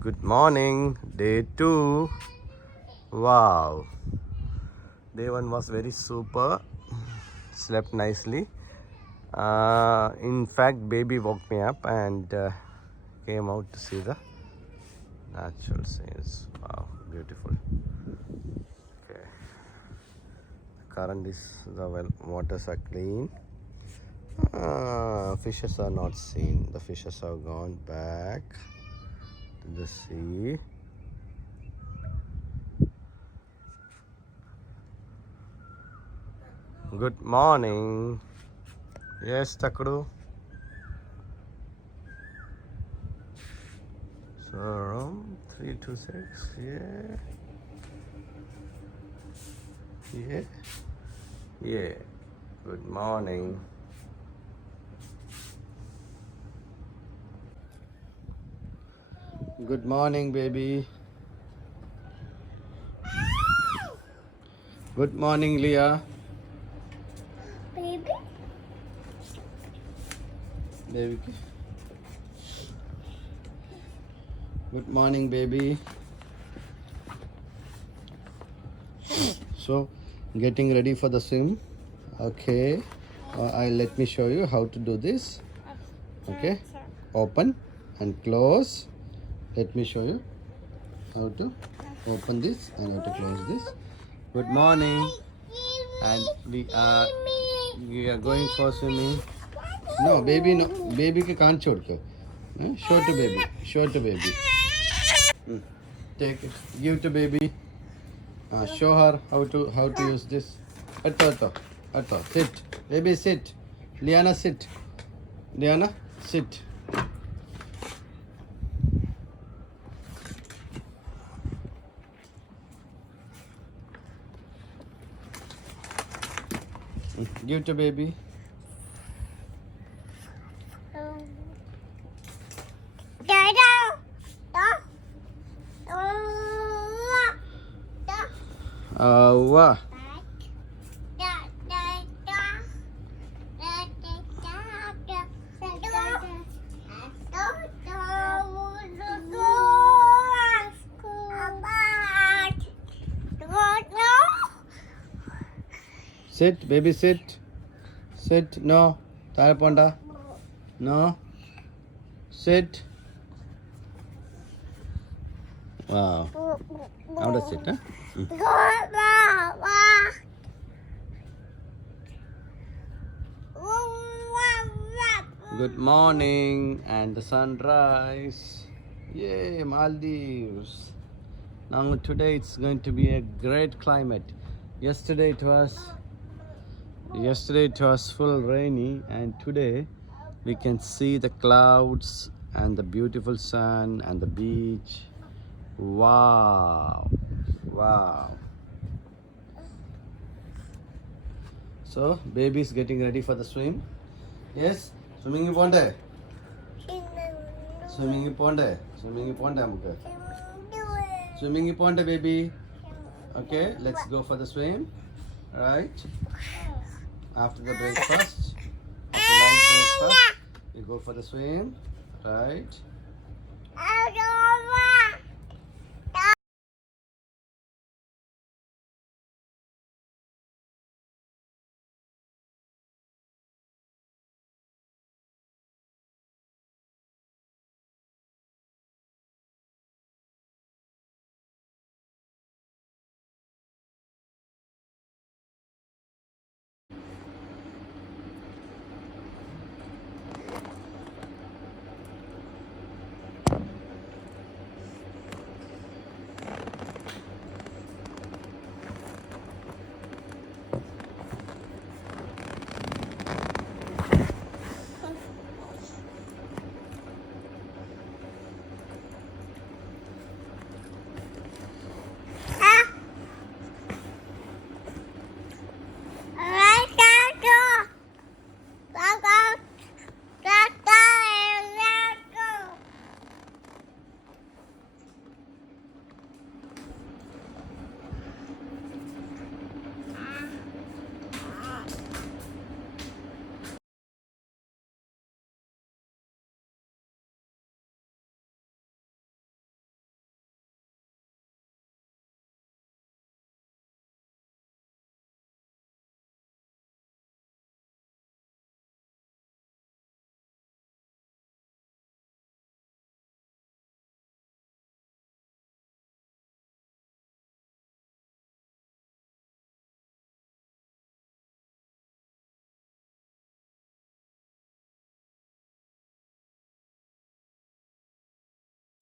Good morning, day 2. Wow, day 1 was very super. Slept nicely. In fact, baby woke me up and came out to see the natural scenes. Wow, beautiful. Okay, the current is the waters are clean. Fishes are not seen. The fishes have gone back to the sea. Good morning. Yes, Takru. So room 326. Yeah. Good morning. Good morning, baby. Good morning, Leah. Baby. Baby. Good morning, baby. So, getting ready for the swim. Okay. Let me show you how to do this. Okay. Open and close. Let me show you how to open this and how to close this. Good morning. And we are going for swimming. No, baby, no. Baby ke can't छोड़ के. Show to baby. Show to baby. Take it. Give to baby. Show her how to use this. Atto. Sit. Baby, sit. Liana, sit. Liana, sit. Give to baby. Wow. Sit, baby, sit. Sit. No. Taraponda. No. Sit. Wow. How does it, huh? Good morning and the sunrise. Yay, Maldives. Now today it's going to be a great climate. Yesterday it was full rainy, and today we can see the clouds and the beautiful sun and the beach. Wow. So baby is getting ready for the swim. Yes, swimming ponde. Swimming ponde amukku. Swimming ponde, baby. Okay, let's go for the swim. Right. After the breakfast, after lunch breakfast, we go for the swim. Right.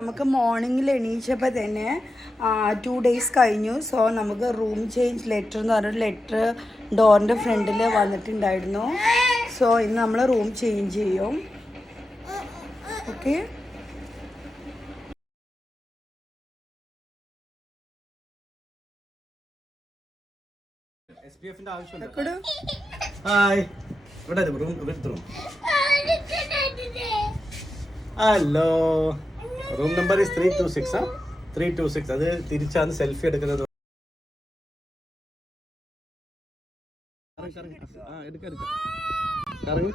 നമുക്ക് മോർണിംഗിൽ എണീച്ചപ്പോൾ തന്നെ 2 days കഴിഞ്ഞു. സോ നമുക്ക് room change letter എന്ന് പറഞ്ഞൊരു ലെറ്റർ ഡോറിൻ്റെ ഫ്രണ്ടിൽ വന്നിട്ടുണ്ടായിരുന്നു. സോ ഇന്ന് നമ്മൾ റൂം ചേഞ്ച് ചെയ്യും. Okay. Hi, hello. Room number 326. 326. അത് തിരിച്ചാണ് സെൽഫി എടുക്കുന്നത്. കറങ്ങി.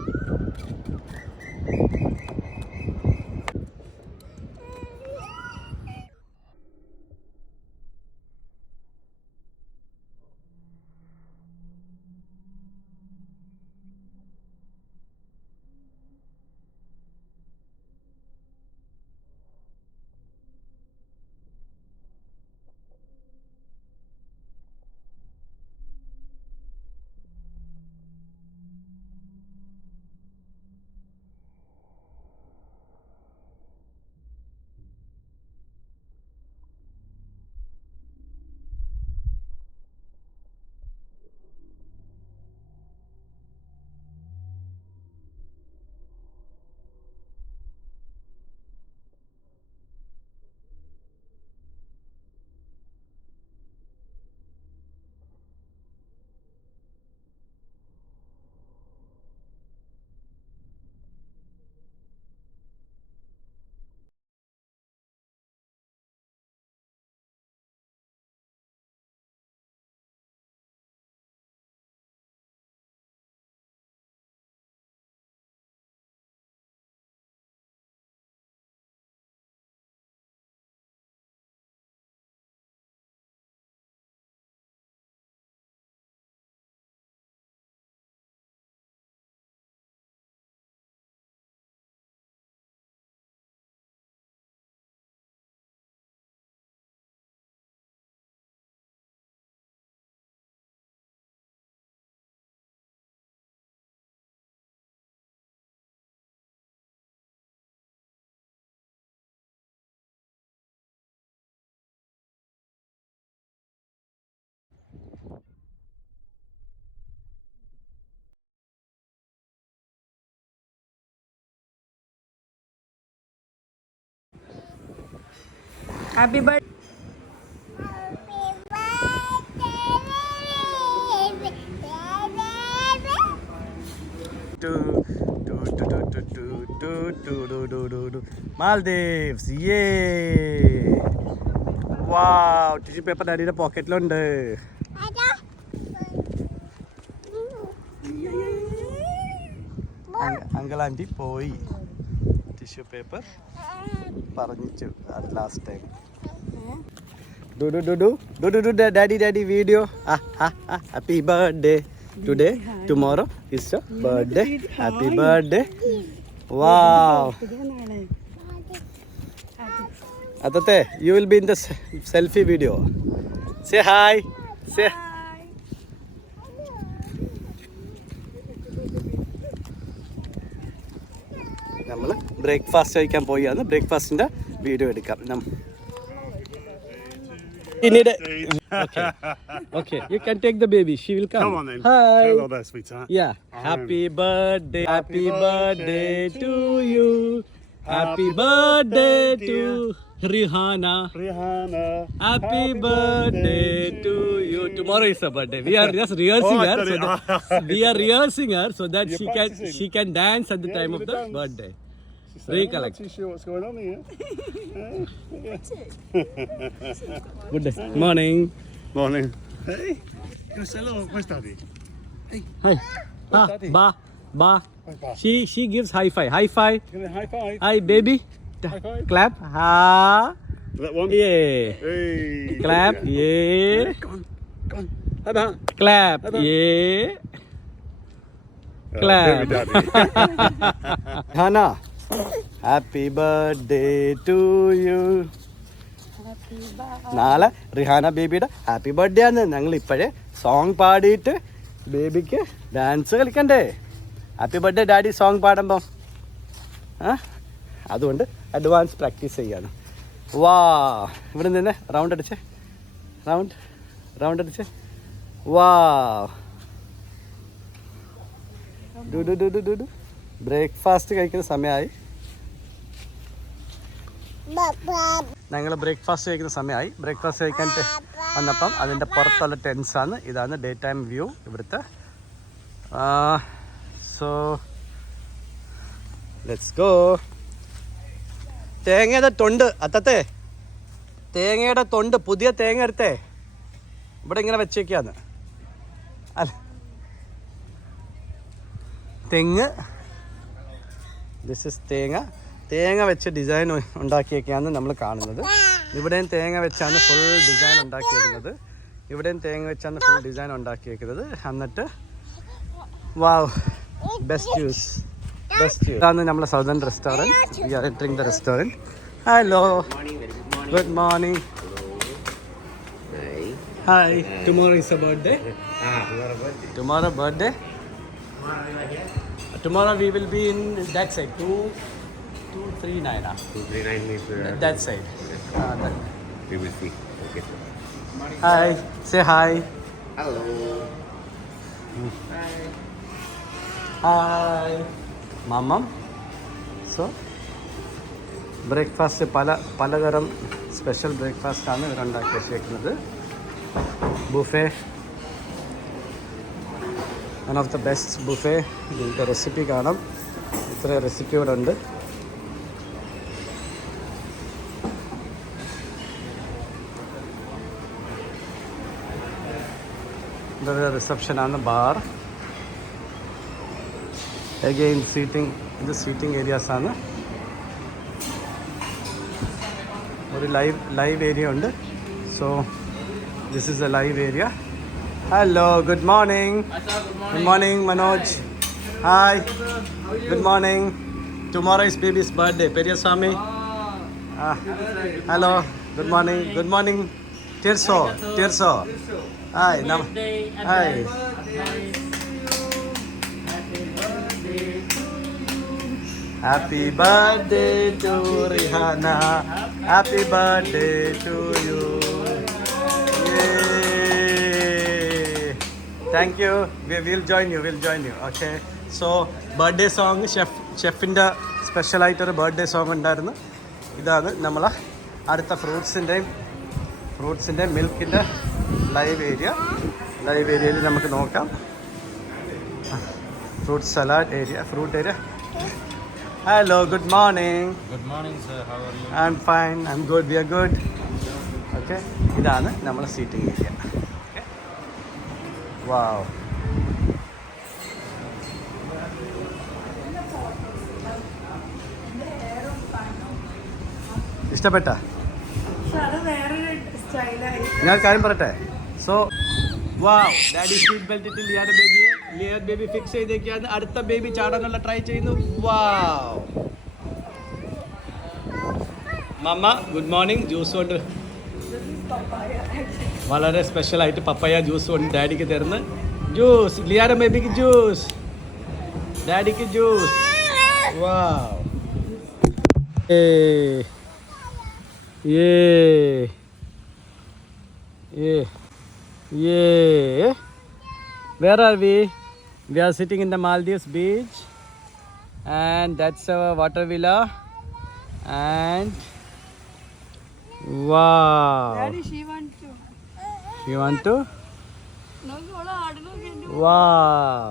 Happy birthday. Maldives, yay! Wow, tissue paper ഡാഡിയുടെ പോക്കറ്റിലുണ്ട്. അങ്കിൾ ആൻറ്റി പോയി. ടിഷ്യൂ പേപ്പർ പറഞ്ഞിച്ചു last time. Daddy video. Happy birthday today. Tomorrow is your birthday. Happy birthday. Wow. Atate, you will be in the selfie video. Say hi. Say hi. നമ്മൾ ബ്രേക്ക്ഫാസ്റ്റ് കഴിക്കാൻ പോയാണ്. ബ്രേക്ക്ഫാസ്റ്റിൻ്റെ വീഡിയോ എടുക്കാം. You need it. Okay. You can take the baby. She will come. Come on then. Hi. Hello there, sweetheart. Yeah. Happy birthday. Happy birthday to you. Happy birthday to Rihanna. Rihanna. Happy birthday to you. Tomorrow is her birthday. We are just rehearsing her. So that we are rehearsing her so that she can dance at the time of the birthday. Recollect. I'm not too sure what's going on here. Good day. Morning. Morning. Hey. Go say hello. Where's Daddy? Hi. Ba. Where's Ba? She gives high five. High five. Give me a high five. Hi baby. High five. Clap. Ha. That one. Yeah. Hey. Clap. Yeah. Go on. Go on. How about? Clap. Yeah. Clap. Here we Daddy. Hana. Happy birthday to you. നാളെ റിഹാന ബേബിയുടെ happy birthday ആണ്. ഞങ്ങൾ ഇപ്പോഴേ song പാടിയിട്ട് ബേബിക്ക് dance കളിക്കണ്ടേ? Happy birthday daddy song പാടുമ്പം അതുകൊണ്ട് അഡ്വാൻസ് പ്രാക്ടീസ് ചെയ്യാണ്. വാ ഇവിടെ നിന്ന് റൗണ്ട് അടിച്ചേ, റൗണ്ട് അടിച്ചേ. വാ ബ്രേക്ക്ഫാസ്റ്റ് കഴിക്കുന്ന സമയമായി. ഞങ്ങൾ ബ്രേക്ക്ഫാസ്റ്റ് കഴിക്കുന്ന സമയമായി. ബ്രേക്ക്ഫാസ്റ്റ് കഴിക്കാൻ വന്നപ്പം അതിൻ്റെ പുറത്തുള്ള ടെൻസാണ്. ഇതാണ് ഡേ ടൈം വ്യൂ ഇവിടുത്തെ. So let's go. തേങ്ങയുടെ തൊണ്ട് അത്തത്തെ, തേങ്ങയുടെ തൊണ്ട്, പുതിയ തേങ്ങ എടുത്തേ ഇവിടെ ഇങ്ങനെ വെച്ചേക്കാന്ന്. അല്ല, തെങ്ങ്, ദിസ് ഇസ് തേങ്ങ വെച്ച് ഡിസൈൻ ഉണ്ടാക്കിയൊക്കെയാണ് നമ്മൾ കാണുന്നത്. ഇവിടെയും തേങ്ങ വെച്ചാണ് ഫുൾ ഡിസൈൻ ഉണ്ടാക്കിയേക്കുന്നത്. ഇവിടെയും തേങ്ങ വെച്ചാണ് ഫുൾ ഡിസൈൻ ഉണ്ടാക്കിയേക്കുന്നത്. എന്നിട്ട് വാവ്, ബെസ്റ്റ് ജ്യൂസ്. ഇതാണ് നമ്മളെ southern restaurant. We are entering the restaurant. Hello, good morning. Hi, tomorrow is a birthday. Tomorrow birthday. Tomorrow we will be in that side. 239. 239 means That side. we will see. Okay. Hi. Say hi. Hello. Hi. Mamam. So breakfast പലതരം സ്പെഷ്യൽ ബ്രേക്ക്ഫാസ്റ്റാണ് ഇവരുണ്ടാക്കി വെച്ചേക്കുന്നത്. Buffet, one of the best buffet. ഇതിൻ്റെ റെസിപ്പി കാണാം. ഇത്ര റെസിപ്പി ഇവിടെ ഉണ്ട്. ഇതൊരു റിസപ്ഷനാണ്, ബാർ. അഗെയിൻ സീറ്റിംഗ്, ഇത് സീറ്റിംഗ് ഏരിയാസാണ്. ഒരു ലൈവ് ഏരിയ ഉണ്ട്. So this is A live area. Hello, good morning. Good morning, Manoj. Hi. Good morning. Tomorrow is baby's birthday. Periyaswamy. Hello. Good morning. Good morning. Tirso. Hi. Hi. Happy birthday to Rihanna. Happy birthday to you. Thank you. We'll join you. Okay. So birthday song, ഷെഫിൻ്റെ സ്പെഷ്യലായിട്ടൊരു birthday song ഉണ്ടായിരുന്നു. ഇതാണ് നമ്മളെ അടുത്ത ഫ്രൂട്ട്സിൻ്റെ മിൽക്കിൻ്റെ ലൈവ് ഏരിയയിൽ നമുക്ക് നോക്കാം. Fruit salad area, fruit area. Hello, good morning. Good morning, sir. How are you? I'm fine. I'm good. We are good. Okay. ഇതാണ് നമ്മളെ സീറ്റിംഗ് ഏരിയ. Okay. Wow. ഇഷ്ടപ്പെട്ട? ഞാൻ കാര്യം പറയട്ടെ. സോ വാവ്, ഡാഡി സീറ്റ് ബെൽറ്റ് ഇട്ട് ലിയർ ബേബി ഫിക്സ് ചെയ്തേക്കാണ്. അടുത്ത ബേബി ചാടാനുള്ള ട്രൈ ചെയ്യുന്നു. വാവ്. മമ്മ ഗുഡ് മോർണിംഗ്. ജ്യൂസ് കൊണ്ട്, വളരെ സ്പെഷ്യലായിട്ട് പപ്പയ ജ്യൂസ് കൊണ്ട് ഡാഡിക്ക് തരുന്നു. ജ്യൂസ്, ലിയാര ബേബിക്ക് ജ്യൂസ്, ഡാഡിക്ക് ജ്യൂസ്. വാവ്. Yeah. Where are we? We are sitting in the Maldives beach, and that's our water villa. And wow. Daddy, she want to. You want to? No, thoda hard no can do. Wow.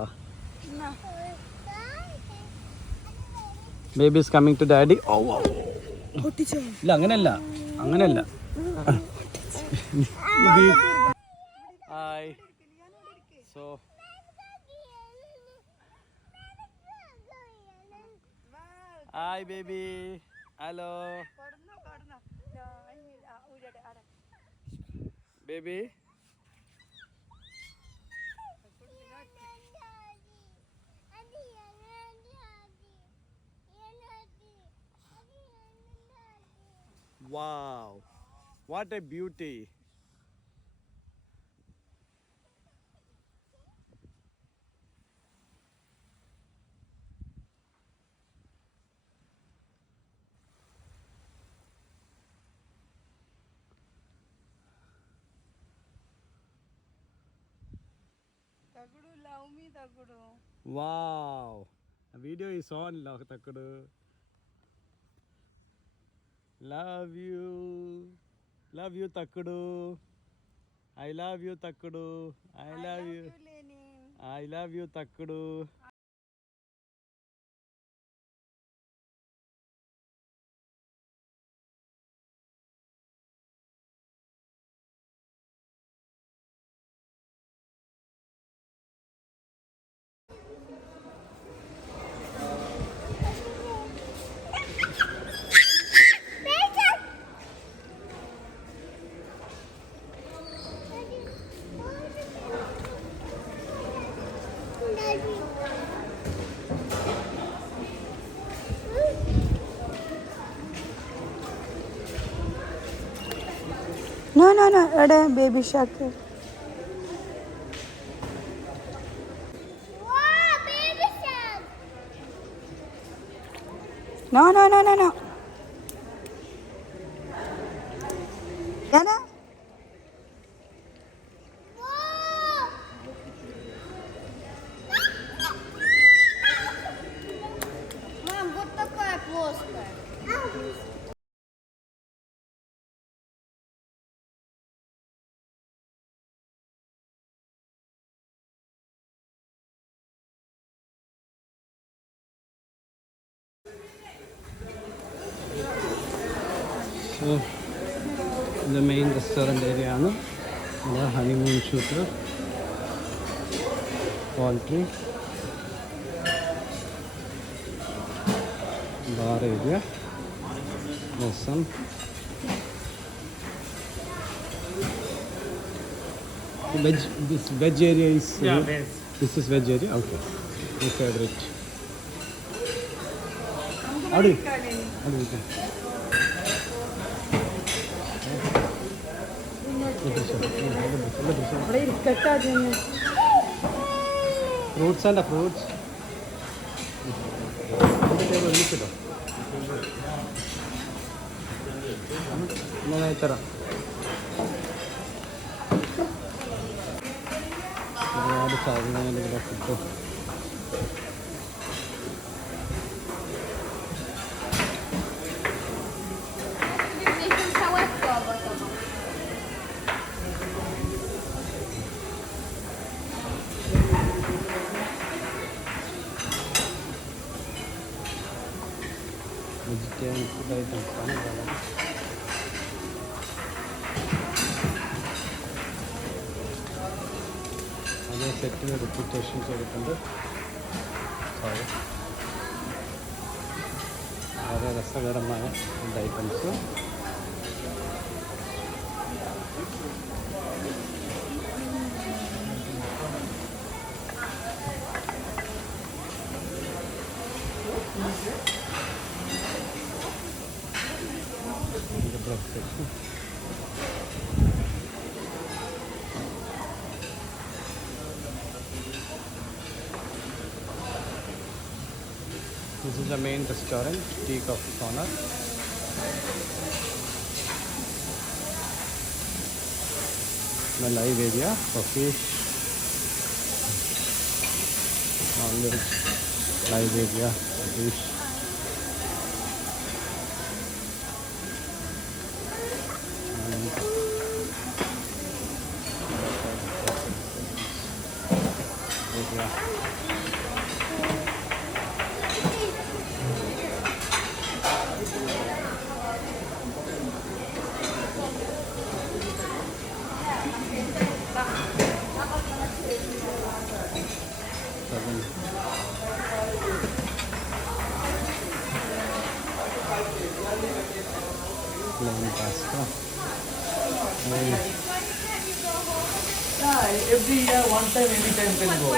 Baby is coming to daddy. Oh wow. ഇല്ല, അങ്ങനെയല്ല. Hi. So hi baby. Hello baby. Wow, what a beauty. Takudu, love me, Takudu. Wow. The video is on, Takudu. Love you. Love you, Takudu. I love you, Takudu. I love you. Lenin. I love you, Takudu. No, എടെ baby shark. No. Yana? Мам, вот такая плоская. So, the main restaurant area ആണ് the honeymoon shooter poultry bar area. There's some veg. This veg area is veg. This is veg area. Okay, my favorite. Adi. Fruits and fruits. ഒരുപാട് സാധനങ്ങൾ ഇവിടെ കിട്ടും. Vegetarian food items ആണ് ഇവിടെ. അതേ സെറ്റിന് റെപ്യൂട്ടേഷൻ ചെയ്തിട്ടുണ്ട്. വളരെ രസകരമായ food items. Bread section. This is the main restaurant, Tea Coffee Corner. The live area for fish. Non-veg live area for fish. Plain pasta. Every year, one time, any time can go.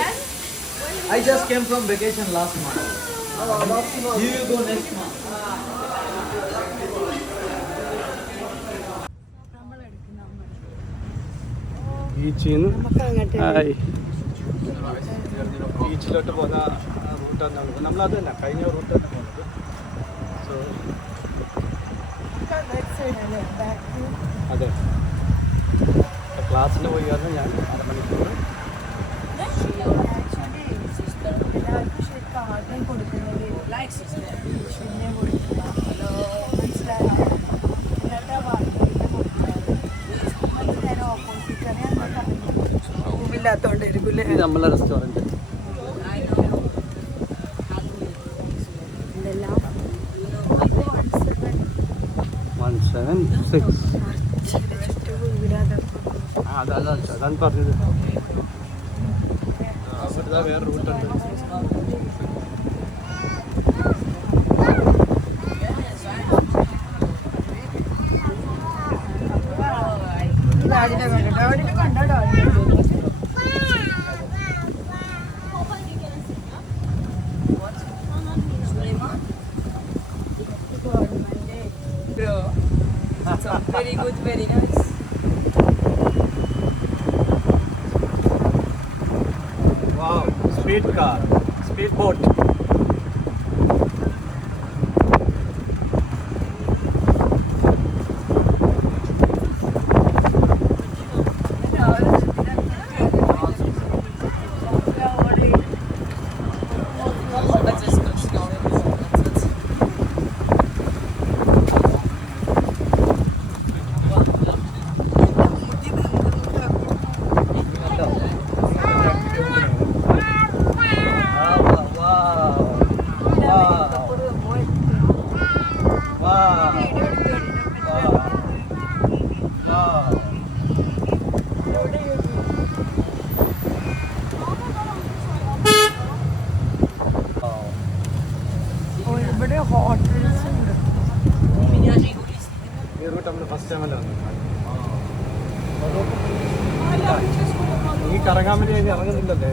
I just came from vacation last month. You will go next month. ബീച്ചിൽ നിന്ന് ബീച്ചിലോട്ട് പോകുന്ന റൂട്ടാണ് നമ്മളത് തന്നെ കഴിഞ്ഞ റൂട്ട് തന്നെ പോകുന്നത്. സോ അതെ, ക്ലാസ്സിന് പോയി വന്നു ഞാൻ 1/2 മണിക്കൂർ. കൊടുക്കുന്നത് പിന്നെ കൊടുക്കുക മനസ്സിലായോ എന്നിട്ട് മനസ്സിലായോ ഓപ്പോസിറ്റ് റൂമില്ലാത്തോണ്ടായിരിക്കും ഇത് നമ്മളെ റെസ്റ്റോറൻറ്റ്. ഇതെല്ലാം 176. ചുറ്റും വീടാതെ അതാണ് പറഞ്ഞത്. വേറെ റൂട്ടുണ്ട്. ഡാഡിനെ കണ്ടോ ഡാഡിനെ Very good, very nice. Wow, speed car, speed boat. ഇവിടെ ഹോട്ടൽസ് ഉണ്ട് ഈ റൂട്ട് നമ്മൾ ഫസ്റ്റ് ടൈമല്ലേ വന്നത്. ഈ കറങ്ങാൻ വേണ്ടി അതിന് ഇറങ്ങുന്നില്ലല്ലേ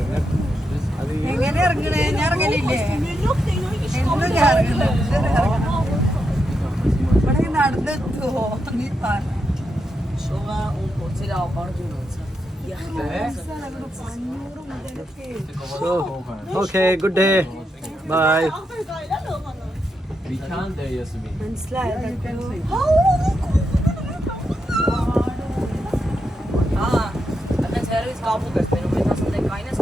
അത് ഈ എങ്ങനെ ഇറങ്ങണേ ഞാൻ ഇറങ്ങലില്ലേ എന്നും ഞാൻ ഇറങ്ങുന്നത് ഇവിടെ നടന്നെത്തുവോ നീ പറ ഓക്കെ ഗുഡ് ഡേ ബൈ. മനസ്സിലായോ Até zero escalpo, pero me está de kindness.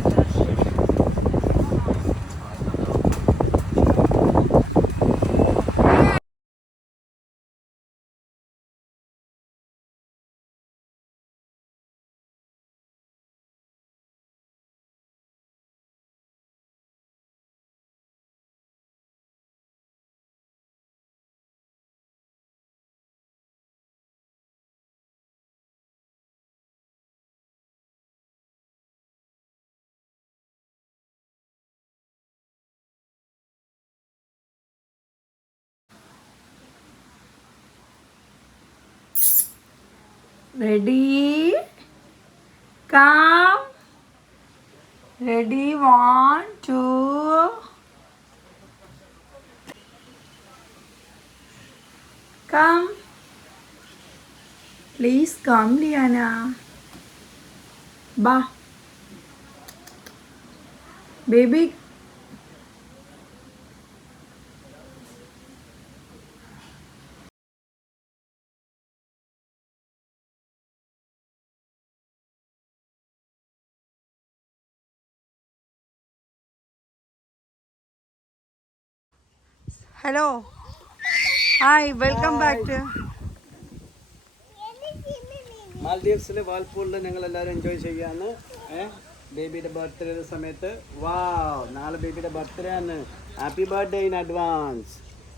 Ready? Come. Ready? 1, 2. Come. Please come, Liana. Ba. Baby. Hello. Hi, welcome back to. മാൽദീവ്സിലെ വാൽപൂളിൽ ഞങ്ങൾ എല്ലാവരും എൻജോയ് ചെയ്യാണ്. ബേബിയുടെ ബർത്ത്ഡേ സമയത്ത്. വാവ്, നാളെ ബേബിയുടെ ബർത്ത്ഡേ ആണ്. Happy birthday in advance.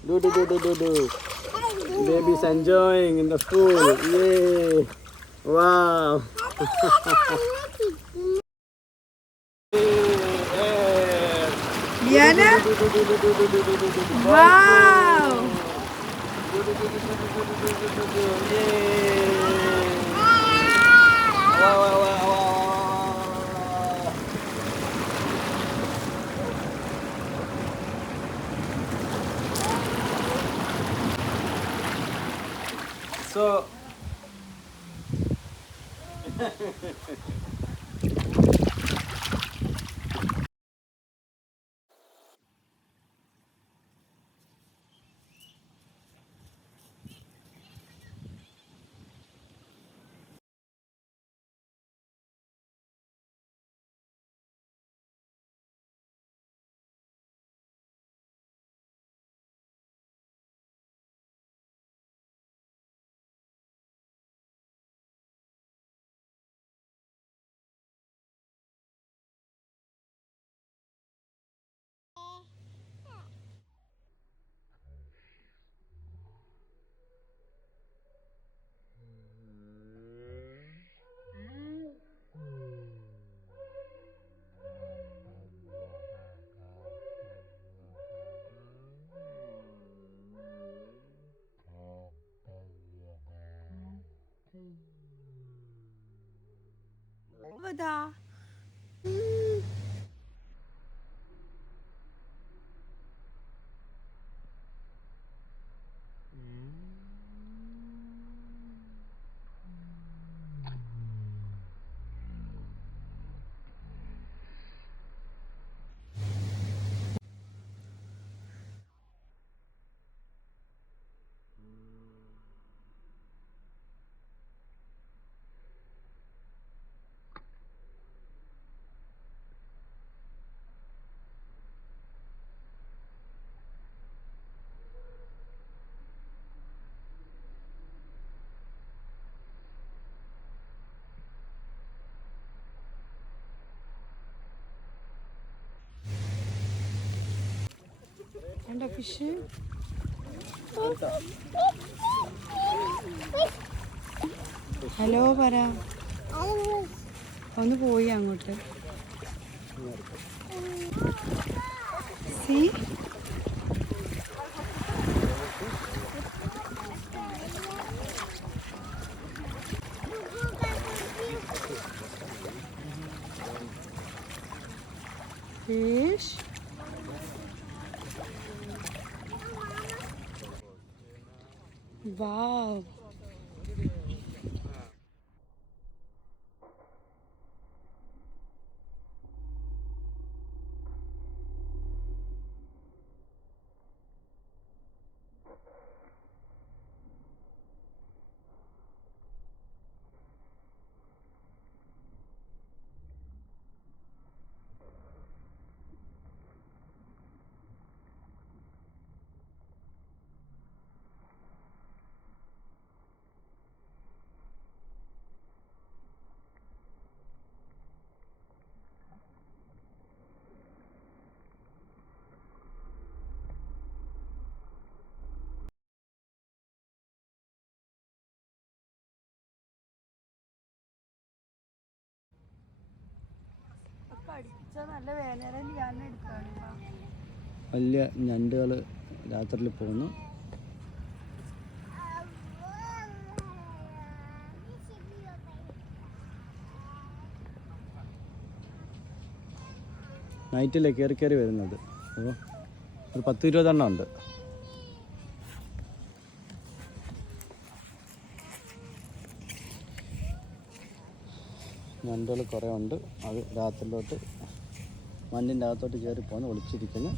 ഡു ഡു ഡു ഡു ഡു ഡു. Babies enjoying in the pool. Yay wow. Liana? Wow. So അതാ എന്താ ഫിഷ് ഹലോ പറ ഒന്ന് പോയി അങ്ങോട്ട് സി ഫിഷ് വാവ് പഠിച്ച നല്ല വേനലിൽ ഞാൻ എടുക്കാണ് വലിയ ഞണ്ടുകൾ രാത്രിയിൽ പോകുന്നു. നൈറ്റിലെ കയറി വരുന്നത്. അപ്പോൾ ഒരു 10-20 എണ്ണം ഉണ്ട്. ഞണ്ടുകൾ കുറേ ഉണ്ട്. അത് രാത്രിയിലോട്ട് മണ്ണിൻ്റെ അകത്തോട്ട് കയറി പോകുന്നു, ഒളിച്ചിരിക്കുന്നു.